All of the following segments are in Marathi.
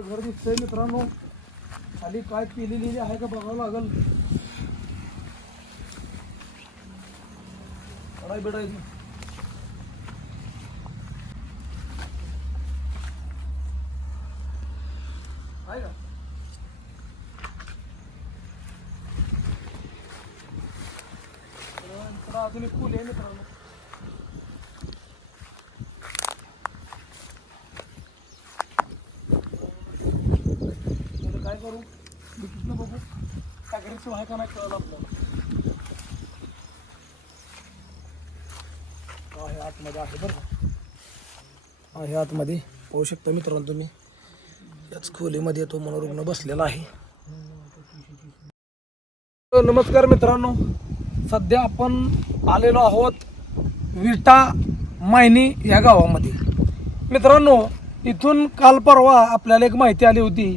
पडकं घर दिसतंय मित्रांनो. खाली काय केलेली आहे का बघावं लागल. पडाय बेडायचं आहे का. अजून एक पूल आहे मित्रांनो. काय करू तिथनं बघू अग्रेसिव्ह आहे का नाही कळलं आपल्याला. आहे आतमध्ये आहे बरं का. आहे आतमध्ये पाहू शकता मित्रांनो तुम्ही. याच खोलीमध्ये तो मनोरुग्ण बसलेला आहे. नमस्कार मित्रांनो, सध्या आपण आलेलो आहोत विटा मायनी या गावामध्ये. मित्रांनो, इथून काल परवा आपल्याला एक माहिती आली होती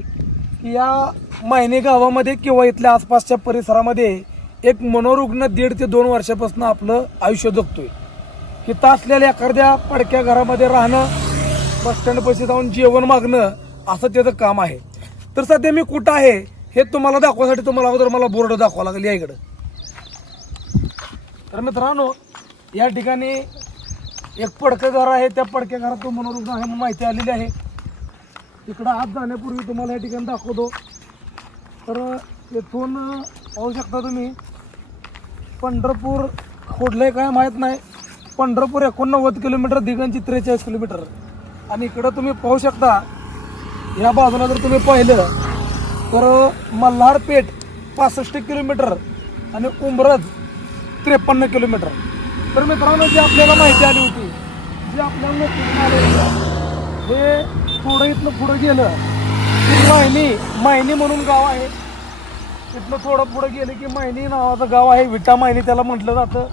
की या मायनी गावामध्ये किंवा इथल्या आसपासच्या परिसरामध्ये एक मनोरुग्ण 1.5 ते 2 वर्षापासून आपलं आयुष्य जगतोय. इथं असलेल्या एखाद्या पडक्या घरामध्ये राहणं, बसस्टँडपाशी जाऊन जेवण मागणं असं त्याचं काम आहे. तर सध्या मी कुठं आहे हे तुम्हाला दाखवण्यासाठी तुम्हाला अगोदर मला बोर्ड दाखवा लागेल. या इकडं तर मित्रांनो, या ठिकाणी एक पडकं घर आहे. त्या पडक्या घरात तो मनोरुग्ण आहे म्हणून माहिती आलेली आहे. इकडं आत जाण्यापूर्वी तुम्हाला या ठिकाणी दाखवतो. तर येथून पाहू शकता तुम्ही पंढरपूर खोडलंय काय माहीत नाही. पंढरपूर 89 किलोमीटर, दिगंची 43 किलोमीटर. आणि इकडं तुम्ही पाहू शकता या बाजूला जर तुम्ही पाहिलं तर मल्हारपेठ 65 किलोमीटर आणि उंबरज 53 किलोमीटर. तर मित्रांनो, जी आपल्याला माहिती आली होती, जी आपल्याला हे थोडं इथनं पुढं गेलं की मायनी म्हणून गाव आहे. इथनं थोडं पुढं गेलं की मायनी नावाचं गाव आहे. विटा मायनी त्याला म्हटलं जातं.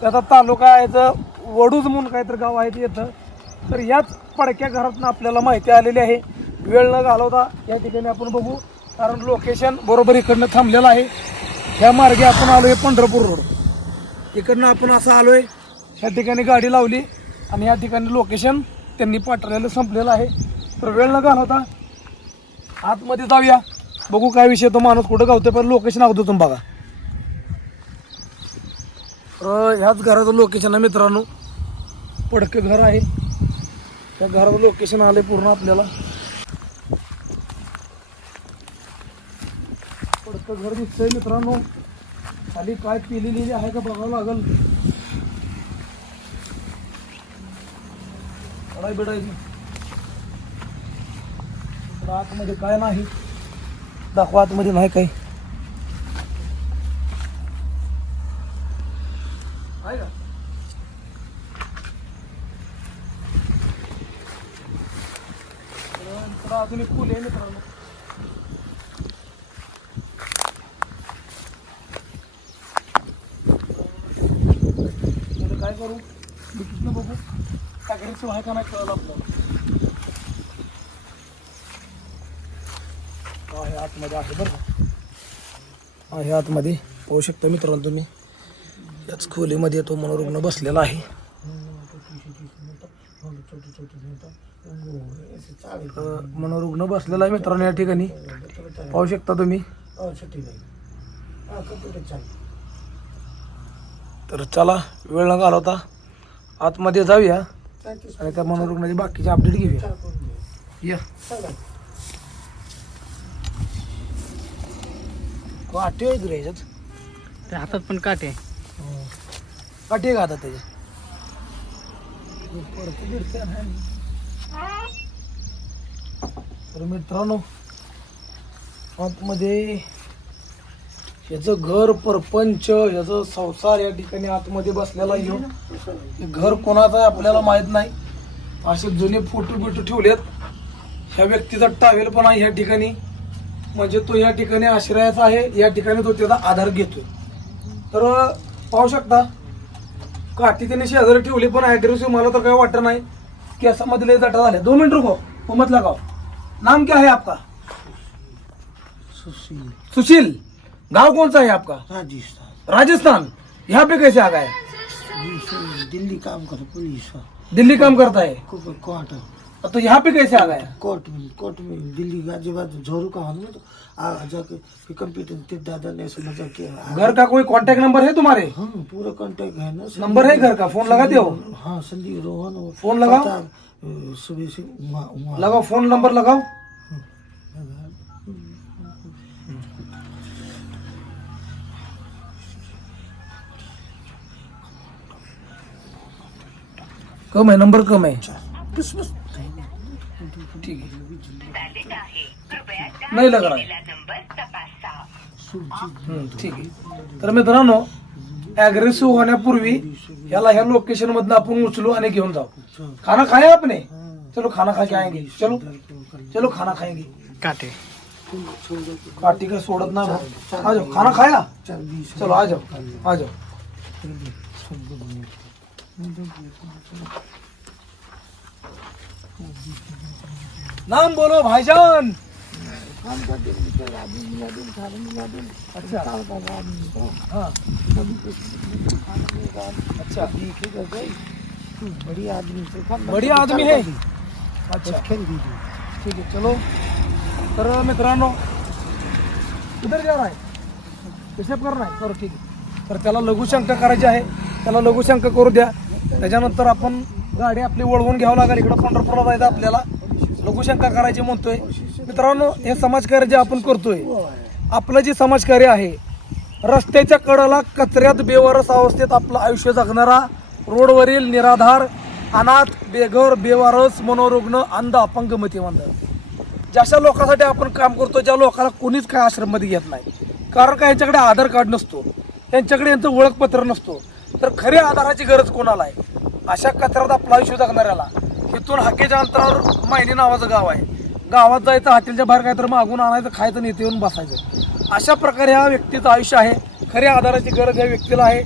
त्याचा तालुका आहे वडूज म्हणून काहीतरी गाव आहे ते येतं. तर याच पडक्या घरातून आपल्याला माहिती आलेली आहे. वेळ न घालवता या ठिकाणी आपण बघू, कारण लोकेशन बरोबर इकडनं थांबलेलं आहे. ह्या मार्गे आपण आलो आहे पंढरपूर रोड. इकडनं आपण असं आलो आहे, ह्या ठिकाणी गाडी लावली आणि या ठिकाणी लोकेशन त्यांनी पाठवलेलं संपलेलं आहे. तर वेळ न घालवता आतमध्ये जाऊया, बघू काय विषय. तो माणूस कुठं गावतोय पण लोकेशन अगोदर तुम्ही बघा. ह्याच घराचं लोकेशन आहे मित्रांनो. पडकं घर आहे. त्या घराचं लोकेशन आलंय पूर्ण आपल्याला. पडकं घर दिसतंय मित्रांनो. खाली काय केलेली आहे का बघावं लागल. पडाय बेडायचं आतमध्ये काय नाही. दाखवा आतमध्ये नाही काही आहे का. अजून एक पूल आहे मित्रांनो. काय करू तिथनं बघू अग्रेसिव्ह आहे का नाही कळलं आपल्याला. आहे आतमध्ये आहे बरं का. आहे आतमध्ये पाहू शकता मित्रांनो तुम्ही. याच खोलीमध्ये तो मनोरुग्ण बसलेला आहे. मनोरुग्ण बसलेला आहे मित्रांनो या ठिकाणी पाहू शकता तुम्ही. तर चला वेळ न घालवता आतमध्ये जाऊया आणि त्या मनोरुग्णाची बाकीचे अपडेट घेऊया. या काटे आहेत रे ह्याच्यात. त्या हातात पण काटे काटे का हातात त्याच्या. तर मित्रांनो, आतमध्ये याचं घर परपंच, याचं संसार या ठिकाणी आतमध्ये बसलेला येऊन. घर कोणाचं आहे आपल्याला माहित नाही. असे जुने फोटो बिटो ठेवलेत. ह्या व्यक्तीचा टावेल पण आहे या ठिकाणी, म्हणजे तो या ठिकाणी आश्रयाचा आहे. या ठिकाणी तो त्याचा आधार घेतोय. तर पाहू शकता काठी त्याने शेजारी ठेवली पण ॲग्रेसिव्ह मला तर काय वाटत नाही. केसामध्ये जटा झाले. 2 मिनट रुको. मोहम्मद लगाओ. नाम क्या है आपका. सुशील. गांव कौन सा है आपका. राजस्थान. यहाँ पे कैसे आ गए. दिल्ली काम करता पुलिस. दिल्ली काम करता है. तो यहाँ पे कैसे आ गया? कोर्ट में दिल्ली गाजियाबाद झोरू का हूँ तो जाके फिर कंप्यूटर ते दादा ने समझा कि घर का कोई कांटेक्ट नंबर है तुम्हारे? हाँ पूरा कांटेक्ट है ना। नंबर है घर का, फोन लगाते हो? हाँ संदीप रोहन फोन लगाओ, सुबह से वहाँ लगाओ फोन नंबर लगाओ। कम है, नंबर कम है। बस बस ठीक है, नाही लग रहा है। ठीक आहे. तर मित्रांनो, अग्रेसिव्ह होण्यापूर्वी याला ह्या लोकेशन मधनं आपण उचलू आणि घेऊन जाऊ. खाना खाया आपने? चलो खाना खा के आएंगे. चलो चलो खाना खाएंगे. काटे काटी का सोडत ना. आ जाओ, खाना खाया? चलो आ जाओ, आ जाओ. नाम बोलो भाईजान. अच्छा हाँ, अच्छा बड़ी आदमी है. अच्छा खेल दीजिए. ठीक आहे, चलो. तर मित्रांनो, कुठे जाणार आहे? हिशेब करणार आहे? बरं ठीक आहे. तर त्याला लघुशंका करायची आहे, त्याला लघुशंका करू द्या. त्याच्यानंतर आपण गाडी आपली वळवून घ्यावं लागेल. इकडं पंढरपूरला जायचं आपल्याला, लघुशंका करायची म्हणतोय. मित्रांनो, हे समाजकार्य जे आपण करतोय, आपलं जे समाजकार्य आहे, रस्त्याच्या कडेला कचऱ्यात बेवारस अवस्थेत आपलं आयुष्य जगणारा, रोडवरील निराधार, अनाथ, बेघर, बेवारस, मनोरुग्ण, अंध, अपंग, मतिमंद, जशा लोकांसाठी आपण काम करतो, ज्या लोकांना कोणीच काय आश्रममध्ये घेत नाही. कारण का यांच्याकडे आधार कार्ड नसतो, त्यांच्याकडे यांचं ओळखपत्र नसतो. तर खऱ्या आधाराची गरज कोणाला आहे? अशा कचऱ्यात आपलं आयुष्य जगणाऱ्याला. इथून हाकेच्या अंतरावर मायनी नावाचं गाव आहे. गावात जायचं, हॉटेलच्या बाहेर काहीतरी मागून आणायचं, खायचं, नेते येऊन बसायचं. अशा प्रकारे ह्या व्यक्तीचं आयुष्य आहे. खऱ्या आधाराची गरज या व्यक्तीला आहे.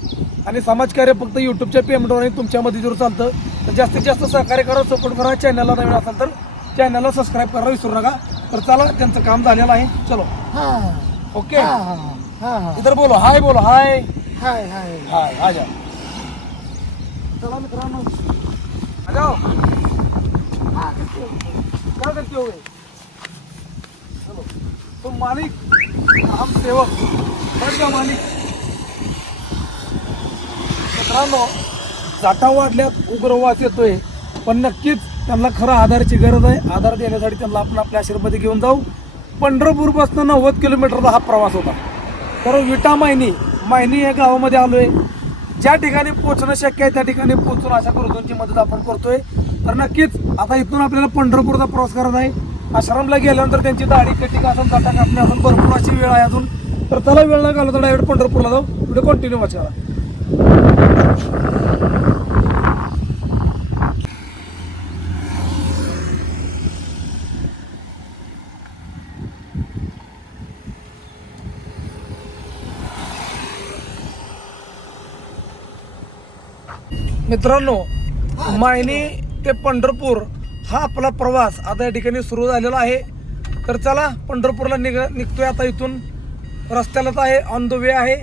आणि समाजकार्य फक्त यूट्यूबच्या पेमेंटवर आणि तुमच्या मदतीवर चालतं. तर जास्तीत जास्त सहकार्य करा, सपोर्ट करा. चॅनलला नवीन असाल तर चॅनलला सबस्क्राईब करायला विसरू नका. तर चला, त्यांचं काम झालेलं आहे. चलो. ओके, इधर बोलो हाय, बोलो हाय. हाय हाय हाय, आ जाओ. चला मित्रांनो, आ जाओ. क्या करते हो? चलो. तुम मालिक, हम सेवक. बैठ जाओ मालिक. मित्रांनो, जाटा वाढल्यात, उग्रवास येतोय, पण नक्कीच त्यांना खरं आधारची गरज आहे. आधार देण्यासाठी त्यांना आपण आपल्या आश्रममध्ये घेऊन जाऊ. पंढरपूरपासून 90 किलोमीटरचा हा प्रवास होता. तर विटा मायनी या गावामध्ये आलोय. ज्या ठिकाणी पोहोचणं शक्य आहे त्या ठिकाणी पोहोचून अशा गरजूंची मदत आपण करतोय. तर नक्कीच आता इथून आपल्याला पंढरपूरचा प्रवास करायचा आहे. आश्रमला गेल्यानंतर त्यांची दाढी कटिंग असून, काटा कापणे असून, भरपूर अशी वेळ आहे अजून. तर त्याला वेळ न घालवता डायरेक्ट पंढरपूरला जाऊ. व्हिडिओ कंटिन्यू वाचा. मित्रांनो, मायनी ते पंढरपूर हा आपला प्रवास आता या ठिकाणी सुरू झालेला आहे. तर चला, पंढरपूरला निघतोय आता. इथून रस्त्यालाच आहे, ऑन द वे आहे.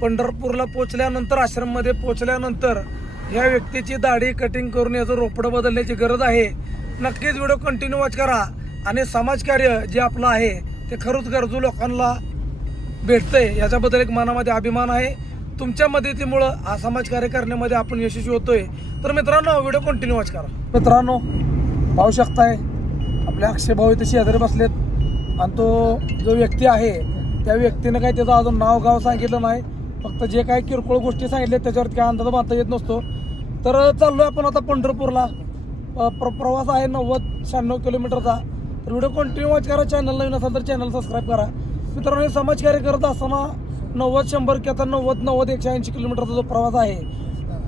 पंढरपूरला पोहोचल्यानंतर, आश्रममध्ये पोहोचल्यानंतर या व्यक्तीची दाढी कटिंग करून याचं रोपडं बदलण्याची गरज आहे. नक्कीच व्हिडिओ कंटिन्यू वॉच करा. आणि समाजकार्य जे आपलं आहे ते खरंच गरजू लोकांना भेटतंय याच्याबद्दल एक मनामध्ये अभिमान आहे. तुमच्या मदतीमुळं हा समाजकार्य करण्यामध्ये आपण यशस्वी होतोय. तर मित्रांनो, व्हिडिओ कंटिन्यू वॉच करा. मित्रांनो, पाहू शकताय आपल्या अक्षय भाऊ इथे शेजारी बसलेत. आणि तो जो व्यक्ती आहे त्या व्यक्तीनं काही त्याचं अजून नाव गाव सांगितलं नाही. फक्त जे काही किरकोळ गोष्टी सांगितल्या त्याच्यावरती काय अंदाज बांधता येत नसतो. तर चाललोय आपण आता पंढरपूरला. प्रवास आहे 90-96 किलोमीटरचा. तर व्हिडिओ कंटिन्यू वॉच करा. चॅनल नवीन असेल तर चॅनल सबस्क्राईब करा. मित्रांनो, हे समाजकार्य करत असताना 90-100 किंवा 90-180 किलोमीटरचा जो प्रवास आहे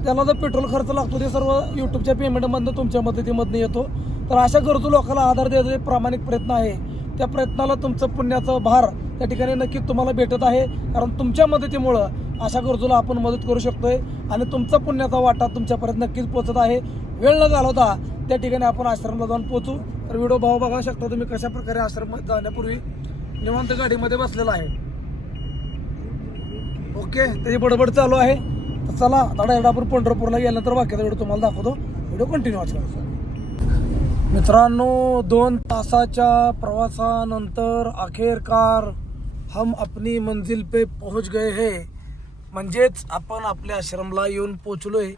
त्याला जो पेट्रोल खर्च लागतो ते सर्व यूट्यूबच्या पेमेंटमधनं तुमच्या मदतीमधनं येतो. तर अशा गरजू लोकांना आधार द्यायचा प्रामाणिक प्रयत्न आहे. त्या प्रयत्नाला तुमचं पुण्याचं भार त्या ठिकाणी नक्कीच तुम्हाला भेटत आहे. कारण तुमच्या मदतीमुळं अशा गरजूला आपण मदत करू शकतोय. आणि तुमचा पुण्याचा वाटा तुमच्यापर्यंत नक्कीच पोहोचत आहे. वेळ न घालवता त्या ठिकाणी आपण आश्रमला जाऊन पोहोचू. तर व्हिडिओ भाऊ बघा शकता तुम्ही कशा प्रकारे आश्रमात जाण्यापूर्वी निवांत गाडीमध्ये बसलेला आहे. ओके, त्याची बडबड चालू आहे. तर चला, आता आपण पंढरपूरला गेल्यानंतर बाकीचा व्हिडिओ तुम्हाला दाखवतो. व्हिडिओ कंटिन्यू वाच करा. मित्रांनो 2 तासाच्या प्रवासानंतर अखेरकार हम अपनी मंजिल पे पहुंच गए है. म्हणजेच आपण आपल्या आश्रमला येऊन पोचलोय.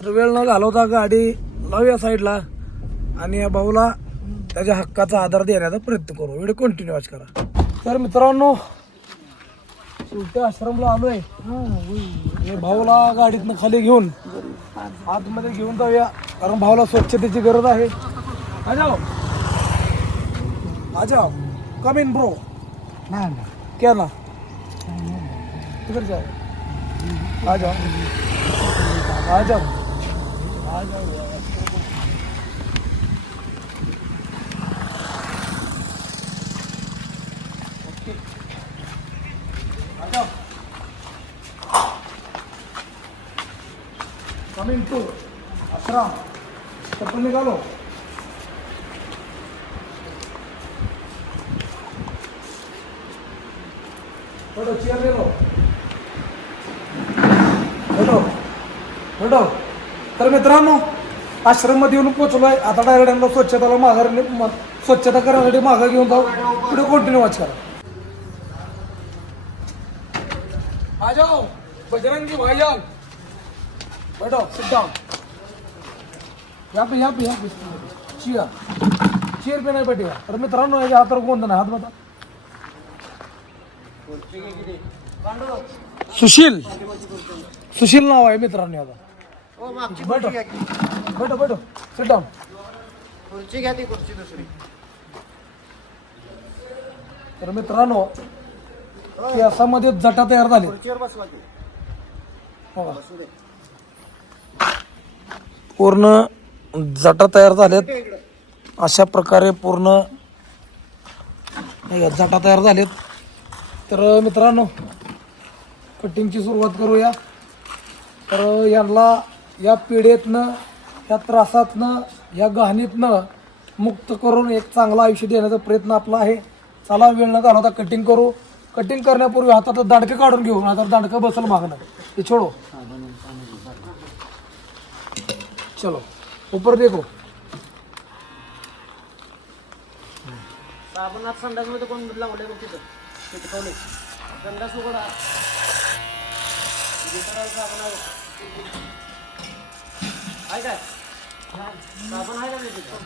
तर वेळ न घालवता गाडी लावूया साईडला आणि या भाऊला त्याच्या हक्काचा आधार देण्याचा प्रयत्न करू. व्हिडिओ कंटिन्यू वॉच करा. तर मित्रांनो शेवटी आश्रमला आलोय. हे भाऊला गाडीतनं खाली घेऊन आतमध्ये घेऊन जाऊया, कारण भाऊला स्वच्छतेची गरज आहे. आ जाओ कम इन ब्रो. ना क्या ना किधर जाओ, आ जाओ आ जाओ आ जाओ. आ जाओ कम इन टू आश्रम. चप्पल निकालो. बैठो चेयर ले लो. बैठो. तर मित्रांनो आश्रममध्ये येऊन पोचलोय. आता डायरेक्ट यांना स्वच्छता करण्यासाठी मागं घेऊन जाऊ. पुढे कंटिन्यू वॉच करा. आ जाओ बजरंगी भाईजान. बैठो सिट डाउन. यहाँ पे चेयर पे नाही बैठेगा. तर मित्रांनो याच्या हातावर कोणतं नाही. हात बता. सुशील नाव आहे मित्रांनो आता. बैठो सिट डाऊन. खुर्ची घ्या ती खुर्ची दुसरी. तर मित्रांनो केसामध्ये जटा तयार झाली. हो. पूर्ण जटा तयार झाल्यात. अशा प्रकारे पूर्ण जटा तयार झालेत. तर मित्रांनो कटिंगची सुरुवात करूया. तर यांना या पिढेतनं, या त्रासातनं, या गहाणीतनं मुक्त करून एक चांगलं आयुष्य देण्याचा प्रयत्न आपला आहे. चला वेळ न घालवता कटिंग करू. कटिंग करण्यापूर्वी हातात दांडके काढून घेऊ, नाहीतर दांडकं बसल मागणं. ते छोडो. चलो ऊपर देखो. साबणात संडास मध्ये कोण लावले बघ तिथं चिटकवले. संडास उघडा. आहे काय साबण आहे का नाही तिथं?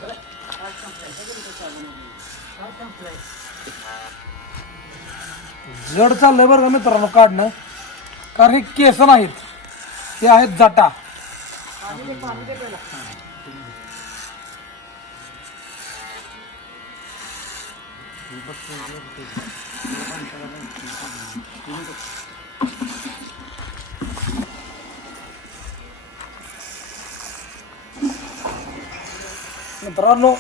जड चाललंय बरं का मित्रांनो काढणं, कारण हे केस नाहीत, ते आहेत जटा. मित्रांनो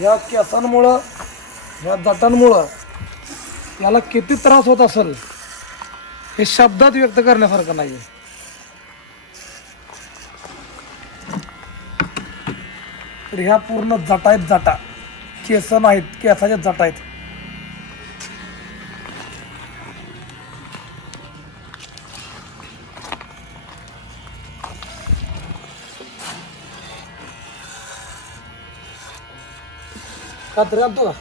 या केसांमुळं, या जटांमुळं याला किती त्रास होत असेल हे शब्दात व्यक्त करण्यासारखं नाही. तर ह्या पूर्ण जटा आहेत. जटा केस नाहीत, केसाच्या जटा आहेत. कात्री आणतो का?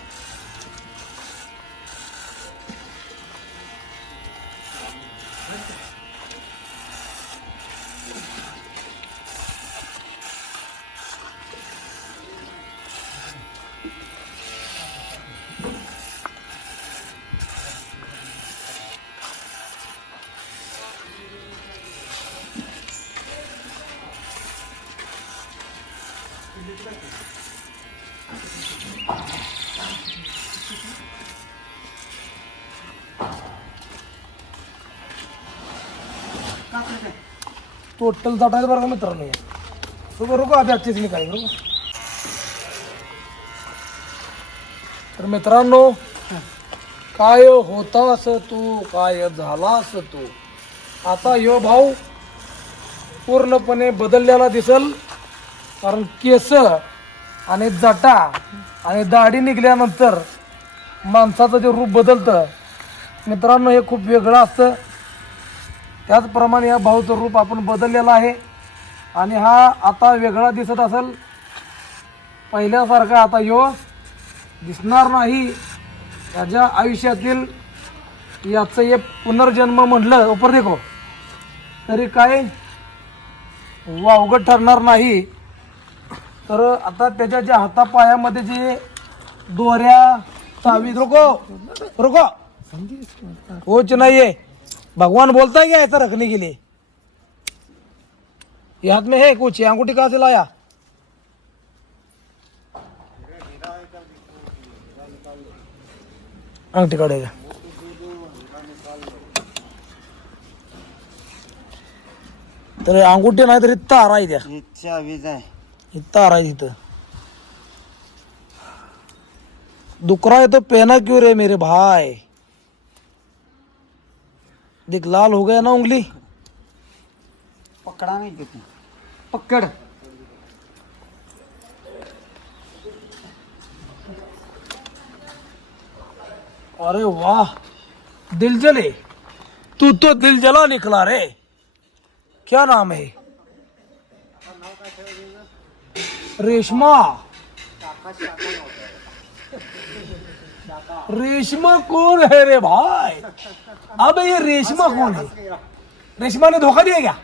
टोटल जटा आहे बरं का मित्रांनो. रुको रुको अभी अच्छे से निकालेंगे. रुको. तर मित्रांनो काय होतास तू, काय झालास तू. आता यो भाऊ पूर्णपणे बदललेला दिसल, कारण केस आणि जटा आणि दाढी निघल्यानंतर माणसाचं जे रूप बदलतं मित्रांनो हे खूप वेगळं असतं. त्याचप्रमाणे या भाऊचं रूप आपण बदललेलं आहे आणि हा आता वेगळा दिसत असेल पहिल्यासारखा आता ह्यो दिसणार नाही. त्याच्या आयुष्यातील याचं एक पुनर्जन्म म्हटलं उपर देखो तरी काय वावगं ठरणार नाही. तर आता त्याच्या ज्या हातापायामध्ये जे दोऱ्या चावी रुको रुको कुछ नहीं है, भगवान बोलता है क्या ऐसा रखने के लिए? ये हाथ में है कुछ, अंगूठी कहाँ से लाया? अंगठी काढेगा. तर अंगूठी नाही तरी तार आहे त्या, ही तार आहे तिथं. दुख रहा है तो पहना क्यों रे मेरे भाई? देख लाल हो गया ना उंगली. पकडा नाही देत. पकड़. अरे वाह, दिल जले. तू तो दिल जला निकला रे. क्या नाम है? रेशमा. रेशमा कौन है रे भाई? अबे ये रेशमा कौन है? रेशमा ने धोखा दिया क्या?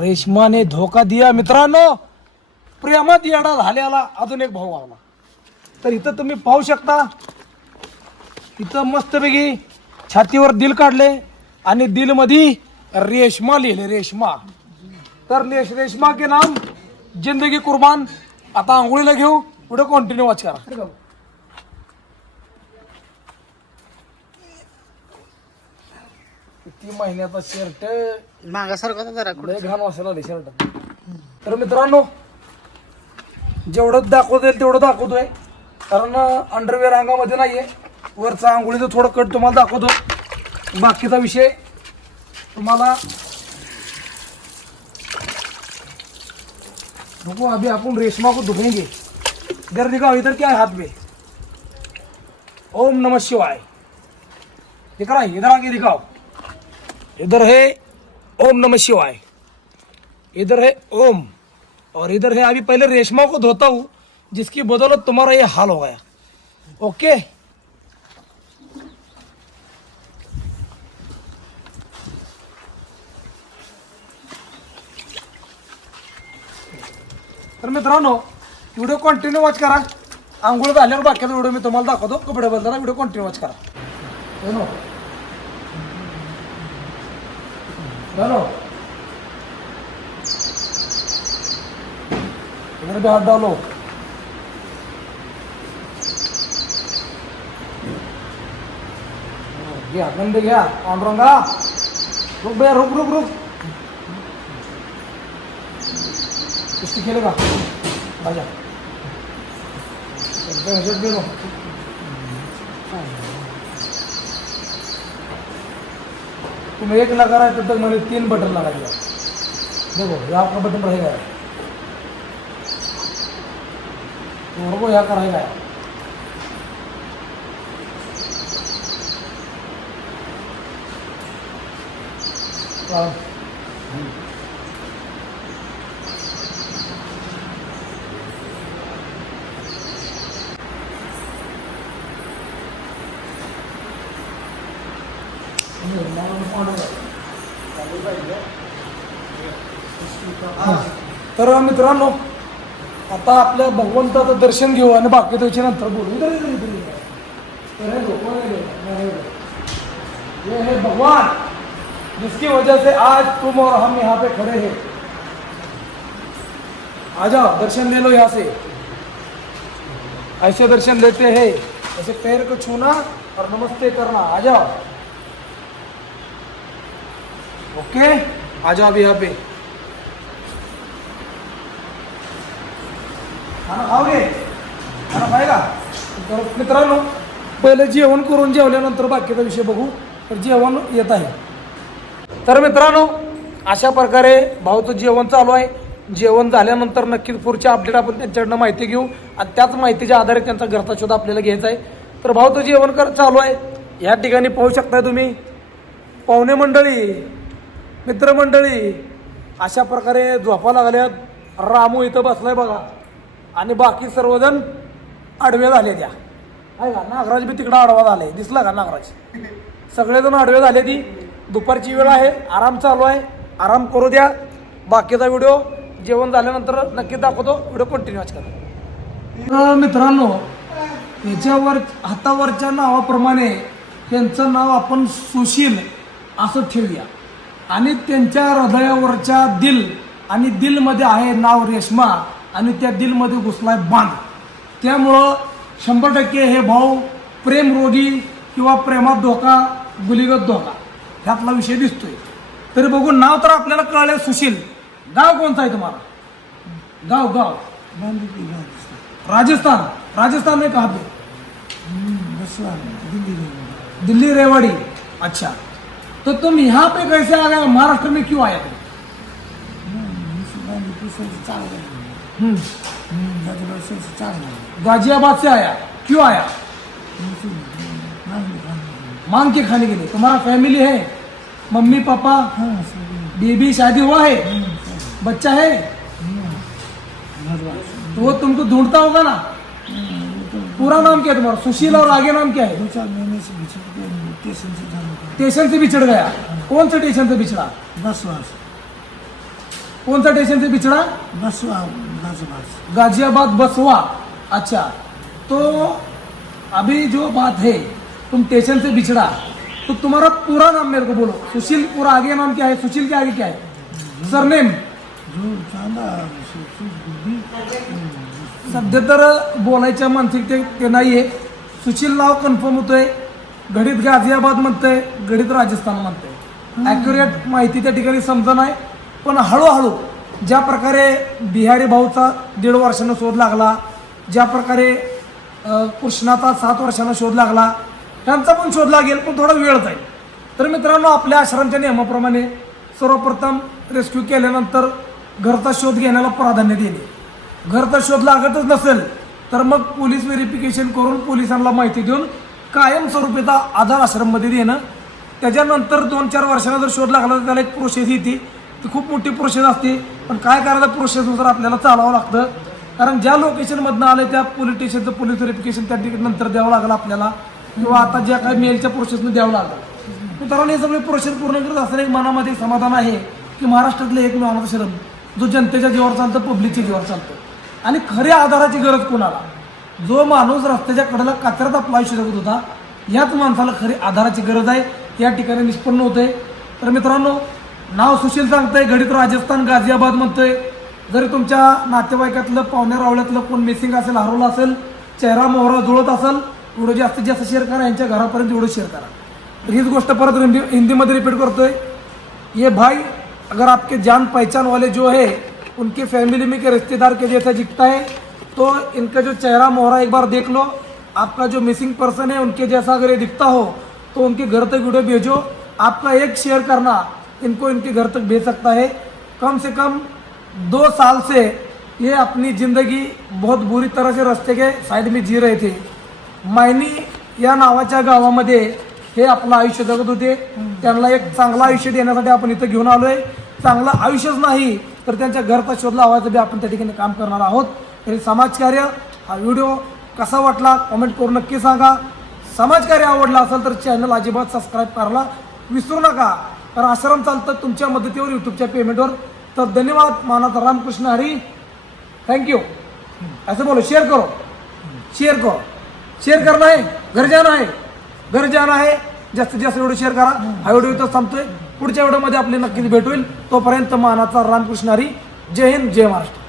रेशमाने धोका दिया मित्रांनो. प्रेमात येडा झाल्याला अजून एक भाऊ आला. तर इथं तुम्ही पाहू शकता, इथं मस्तपैकी छातीवर दिल काढले आणि दिल मध्ये रेशमा लिहिले. रेशमा. तर रेशमा के नाम जिंदगी कुर्बान. आता आंघोळीला घेऊ. पुढे कंटिन्यू वॉच करा. किती महिन्याचा शर्ट मागासारखा जरा लय घाण वासायला आले शर्ट. तर मित्रांनो जेवढं दाखवता येईल तेवढं दाखवतोय, कारण अंडरवेअर अंगामध्ये नाहीये. वरचा आंघोळीचं थोडं कट तुम्हाला दाखवतो. बाकीचा विषय तुम्हाला रुको. अभी अपन रेशमा को धुएंगे. इधर दिखाओ. इधर क्या है हाथ में? ओम नमः शिवाय दिख रहा है? इधर आगे दिखाओ. इधर है ओम नमः शिवाय, इधर है ओम, और इधर है. अभी पहले रेशमा को धोता हूं, जिसकी बदौलत तुम्हारा ये हाल हो गया. ओके. तर मित्रांनो व्हिडिओ कंटिन्यू वॉच करा. आंघोळ झाल्यावर बाकीचा व्हिडिओ मी तुम्हाला दाखवतो. कपडे बदलताना व्हिडिओ कंटिन्यू वॉच करा. दोनों इधर भी हाथ डालो. घ्या गंदे घ्या. पांडुरंगा रुक बे, रुक रुक रुक. कुस्ती खेलेगा? आजा. तुम एक लगा रहा है तब तक मैंने 3 बटन लगा दिया. देखो ये आपका बटन रहेगा, तो वो यहाँ का रहेगा. तर मित्रांनो आता आपल्या भगवंताचं दर्शन घेऊ आणि बाकी त्याच्या नंतर बोलू. ये है भगवान जिसकी वजह से आज तुम और हम यहाँ पे खड़े हैं. आ जाओ दर्शन ले लो यहाँ से. ऐसे दर्शन लेते हैं, ऐसे पैर को छूना और नमस्ते करना. आ जाओ. ओके आ जाओ अभी यहाँ पे. खाना खाओगे? खाना खाएगा? तर मित्रांनो पहिले जेवण करून जेवल्यानंतर बाकीचा विषय बघू. तर जेवण येत आहे. तर मित्रांनो अशा प्रकारे भाऊचं जेवण चालू आहे. जेवण झाल्यानंतर नक्कीच पुढचे अपडेट आपण त्यांच्याकडनं माहिती घेऊ आणि त्याच माहितीच्या आधारे त्यांचा घरचा शोध आपल्याला घ्यायचा आहे. तर भाऊचं जेवण चालू आहे. या ठिकाणी पाहू शकताय तुम्ही पाहुणे मंडळी, मित्रमंडळी अशा प्रकारे झोपा लागल्यात. रामू इथं बसलाय बघा आणि बाकी सर्वजण आडवे झाले त्या आहे का. नागराज बी तिकडं आडवा झालाय, दिसला का नागराज. सगळेजण आडवे झाले. ती दुपारची वेळ आहे, आराम चालू आहे, आराम करू द्या. बाकीचा व्हिडिओ जेवण झाल्यानंतर नक्की दाखवतो, व्हिडिओ कंटिन्यू करा. मित्रांनो, याच्यावर हातावरच्या नावाप्रमाणे त्यांचं नाव आपण सुशील असं ठेवूया आणि त्यांच्या हृदयावरच्या दिल आणि दिलमध्ये आहे नाव रेश्मा आणि त्या दिलमध्ये घुसलाय बांध. त्यामुळं 100% हे भाऊ प्रेमरोगी किंवा प्रेमात धोका गुलीगत धोका ह्यातला विषय दिसतोय. तरी बघू, नाव तर आपल्याला कळलंय सुशील. गाव कोणतं आहे तुम्हाला? गाव राजस्थान. राजस्थान में कहाँ पे? दिल्ली रेवाड़ी. अच्छा, तो तुम यहाँ पे कैसे आ गए? महाराष्ट्र में क्यों आया तुम? गाजियाबाद से आया. क्यों आया? मांग के खाने के लिए. तुम्हारा फैमिली है, मम्मी पापा, बेबी शादी हुआ है, बच्चा है, तो वो तुमको ढूंढता होगा ना. पूरा नाम क्या है तुम्हारा? सुशील और आगे नाम क्या है? 2-4 महीने से स्टेशन से बिछड़ गया. कौन से स्टेशन से बिछड़ा? कौन सा स्टेशन से बिछड़ा? गाजियाबाद बसवा. अच्छा, तो अभी जो बात है, तुम स्टेशन से बिछड़ा, तो तुम्हारा पूरा नाम मेरे को बोलो. सुशील पूरा आगे नाम क्या है? सुशील के आगे क्या है? सरनेम. सध्या तर बोलायच्या मानसिकते ते नाहीये. सुशील नाव कन्फर्म होतोय. घडीत गाझियाबाद म्हणतंय, घडीत राजस्थान म्हणतंय. ॲक्युरेट माहिती त्या ठिकाणी समजा नाही, पण हळूहळू ज्या प्रकारे बिहारी भाऊचा 1.5 वर्षानं शोध लागला, ज्या प्रकारे कृष्णाचा 7 वर्षानं शोध लागला, त्यांचा पण शोध लागेल, पण थोडा वेळ जाईल. तर मित्रांनो, आपल्या आश्रमच्या नियमाप्रमाणे सर्वप्रथम रेस्क्यू केल्यानंतर घरचा शोध घेण्याला प्राधान्य देणे. घरचा शोध लागतच नसेल तर मग पोलीस व्हेरिफिकेशन करून पोलिसांना माहिती देऊन कायमस्वरूपीचा आधार आश्रममध्ये देणं. त्याच्यानंतर 2-4 वर्षांना जर शोध लागला तर त्याला एक प्रोसेस येते. ती खूप मोठी प्रोसेस असते, पण काय करायचं, प्रोसेसनुसार आपल्याला चालावं लागतं. कारण ज्या लोकेशनमधनं आलं त्या पोलीस स्टेशनचं पोलीस व्हेरिफिकेशन त्या ठिकाणी नंतर द्यावं लागलं आपल्याला, किंवा आता ज्या काही मेलच्या प्रोसेसनं द्यावं लागलं. मित्रांनो, हे सगळे प्रोसेस पूर्ण करत असताना एक मनामध्ये समाधान आहे की महाराष्ट्रातलं एकमेव अनाथ आश्रम जो जनतेच्या जीवावर चालतं, पब्लिकच्या जीवावर चालतं. आणि खऱ्या आधाराची गरज कोणाला? जो माणूस रस्त्याच्या कडेला कचऱ्यात आपलं आयुष्य जगत होता, याच माणसाला खरी आधाराची गरज आहे, या ठिकाणी निष्पन्न होते. तर मित्रांनो, नाव सुशील सांगतंय, घडीत राजस्थान गाझियाबाद म्हणतोय. जरी तुमच्या नातेवाईकातलं, पाहुण्या रावळ्यातलं कोण मिसिंग असेल, हरवलं असेल, चेहरा मोहरा जुळत असेल, एवढं जास्तीत जास्त शेअर करा, यांच्या घरापर्यंत एवढं शेअर करा. तर हीच गोष्ट परत हिंदीमध्ये रिपीट करतोय. ये भाई, अगर आपके जान पहचान वाले जो है उनके फैमिली में के रिश्तेदार के जैसा दिखता है तो इनका जो चेहरा मोहरा एक बार देख लो. आपका जो मिसिंग पर्सन है उनके जैसा अगर ये दिखता हो तो उनके घर तक वीडियो भेजो. आपका एक शेयर करना इनको इनके घर तक भेज सकता है. कम से कम 2 साल से ये अपनी ज़िंदगी बहुत बुरी तरह से रास्ते के साइड में जी रहे थे. मायनी या नावाच्या गावामध्ये हे आपलं आयुष्य जगत होते. त्यांना एक चांगलं आयुष्य देण्यासाठी आपण इथं घेऊन आलोय. चांगलं आयुष्यच नाही तर त्यांच्या घरचा शोध लावायचं बी आपण त्या ठिकाणी काम करणार आहोत. तरी समाजकार्य, हा व्हिडिओ कसा वाटला कमेंट करून नक्की सांगा. समाजकार्य आवडला असेल तर चॅनल अजिबात सबस्क्राईब करायला विसरू नका. कारण आश्रम चालतं तुमच्या मदतीवर, यूट्यूबच्या पेमेंटवर. तर धन्यवाद. मानाचा रामकृष्ण हरी. Thank you. ऐसे बोलो, शेयर करो, शेयर करो. शेयर करना है, घर जाना है, घर जाना है. जास्तीत जास्त व्हिडिओ शेअर करा. हा व्हिडिओ इथं थांबतोय. पुढच्या व्हिडिओमध्ये आपली नक्कीच भेट होईल. तोपर्यंत मानाचा रामकृष्ण हरी. जय हिंद, जय महाराष्ट्र.